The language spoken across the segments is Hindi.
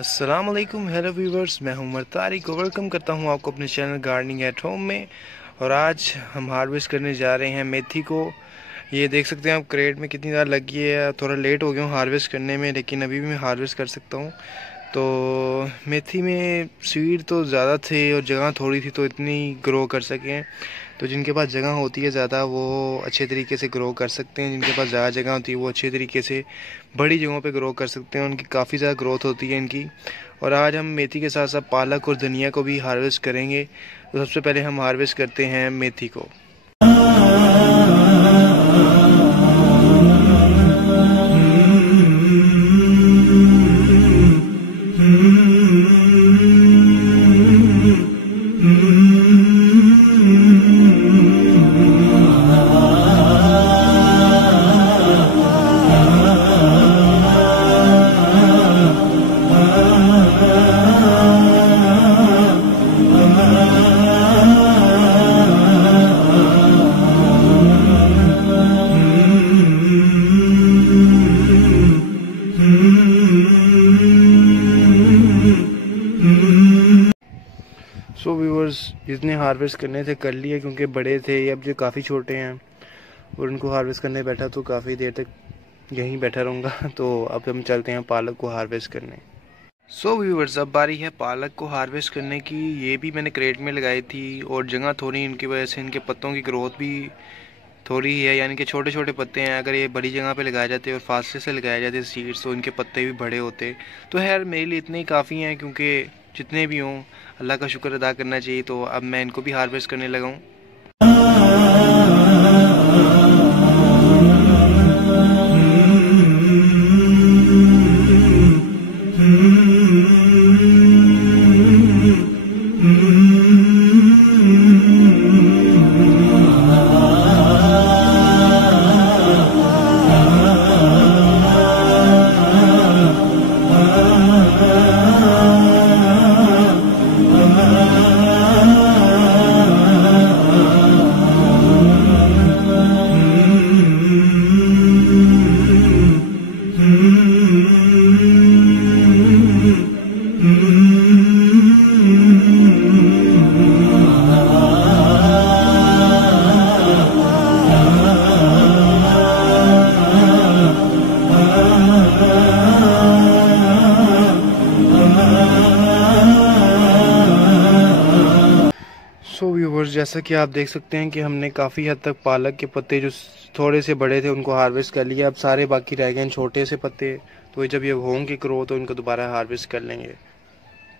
अस्सलाम वालेकुम, हेलो व्यूवर्स। मैं हूं उमर तारिक और वेलकम करता हूं आपको अपने चैनल गार्डनिंग एट होम में। और आज हम हार्वेस्ट करने जा रहे हैं मेथी को। ये देख सकते हैं आप, क्रेट में कितनी ज़्यादा लगी है। थोड़ा लेट हो गया हूँ हार्वेस्ट करने में, लेकिन अभी भी मैं हार्वेस्ट कर सकता हूँ। तो मेथी में सीड तो ज़्यादा थे और जगह थोड़ी थी, तो इतनी ग्रो कर सकें। तो जिनके पास जगह होती है ज़्यादा, वो अच्छे तरीके से ग्रो कर सकते हैं। जिनके पास ज़्यादा जगह होती है, वो अच्छे तरीके से बड़ी जगहों पे ग्रो कर सकते हैं। उनकी काफ़ी ज़्यादा ग्रोथ होती है इनकी। और आज हम मेथी के साथ साथ पालक और धनिया को भी हार्वेस्ट करेंगे। तो सबसे पहले हम हार्वेस्ट करते हैं मेथी को। सो व्यूअर्स, जितने हार्वेस्ट करने थे कर लिए, क्योंकि बड़े थे। अब जो काफ़ी छोटे हैं और उनको हार्वेस्ट करने बैठा तो काफ़ी देर तक यहीं बैठा रहूँगा। तो अब हम चलते हैं पालक को हार्वेस्ट करने। सो व्यूअर्स, अब बारी है पालक को हार्वेस्ट करने की। ये भी मैंने क्रेट में लगाई थी और जगह थोड़ी इनकी वजह से इनके पत्तों की ग्रोथ भी थोड़ी ही है, यानी कि छोटे छोटे पत्ते हैं। अगर ये बड़ी जगह पे लगाए जाते और फास्टे से लगाए जाते सीड्स, तो इनके पत्ते भी बड़े होते। तो खैर मेरे लिए इतने ही काफ़ी हैं, क्योंकि जितने भी हों अल्लाह का शुक्र अदा करना चाहिए। तो अब मैं इनको भी हार्वेस्ट करने लगा हूँ। सो व्यूवर्स, जैसा कि आप देख सकते हैं कि हमने काफ़ी हद तक पालक के पत्ते जो थोड़े से बड़े थे उनको हार्वेस्ट कर लिया। अब सारे बाकी रह गए हैं छोटे से पत्ते। तो जब ये होंगे ग्रो तो इनको दोबारा हार्वेस्ट कर लेंगे।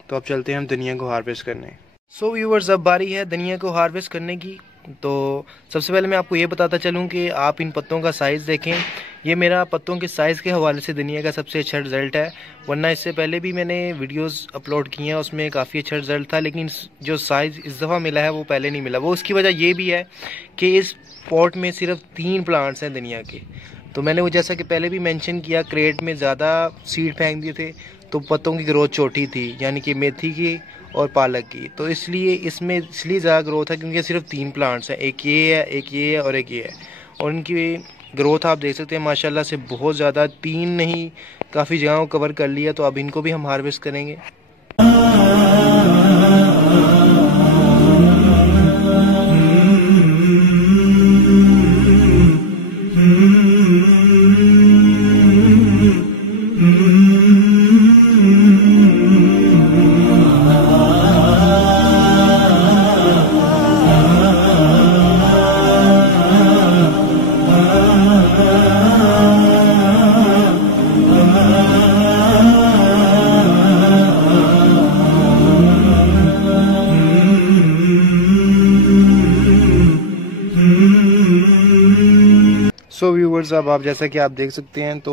तो अब चलते हैं हम धनिया को हार्वेस्ट करने। सो व्यूवर्स, अब बारी है धनिया को हार्वेस्ट करने की। तो सबसे पहले मैं आपको ये बताता चलूँ कि आप इन पत्तों का साइज़ देखें। ये मेरा पत्तों के साइज़ के हवाले से धनिया का सबसे अच्छा रिज़ल्ट है। वरना इससे पहले भी मैंने वीडियोस अपलोड किए हैं, उसमें काफ़ी अच्छा रिज़ल्ट था। लेकिन जो साइज़ इस दफ़ा मिला है वो पहले नहीं मिला। वो उसकी वजह ये भी है कि इस पॉट में सिर्फ 3 प्लांट्स हैं धनिया के। तो मैंने वो जैसा कि पहले भी मेंशन किया, क्रेट में ज़्यादा सीड फेंक दिए थे तो पत्तों की ग्रोथ छोटी थी, यानी कि मेथी की और पालक की। तो इसलिए इसमें इसलिए ज़्यादा ग्रोथ है क्योंकि सिर्फ 3 प्लांट्स हैं। एक ये है, एक ये है और एक ये है। और उनकी ग्रोथ आप देख सकते हैं माशाल्लाह से बहुत ज़्यादा, 3 नहीं काफ़ी जगह को कवर कर लिया। तो अब इनको भी हम हार्वेस्ट करेंगे। सो व्यूवर्स, अब आप जैसा कि आप देख सकते हैं तो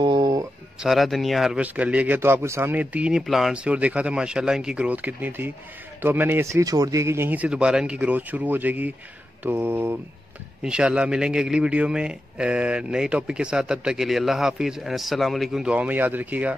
सारा धनिया हार्वेस्ट कर लिया गया। तो आपके सामने 3 ही प्लांट्स थे और देखा था माशाल्लाह इनकी ग्रोथ कितनी थी। तो अब मैंने इसलिए छोड़ दिया कि यहीं से दोबारा इनकी ग्रोथ शुरू हो जाएगी। तो इंशाल्लाह मिलेंगे अगली वीडियो में नई टॉपिक के साथ। तब तक के लिए अल्लाह हाफिज़ एंड अस्सलाम वालेकुम। दुआ में याद रखिएगा।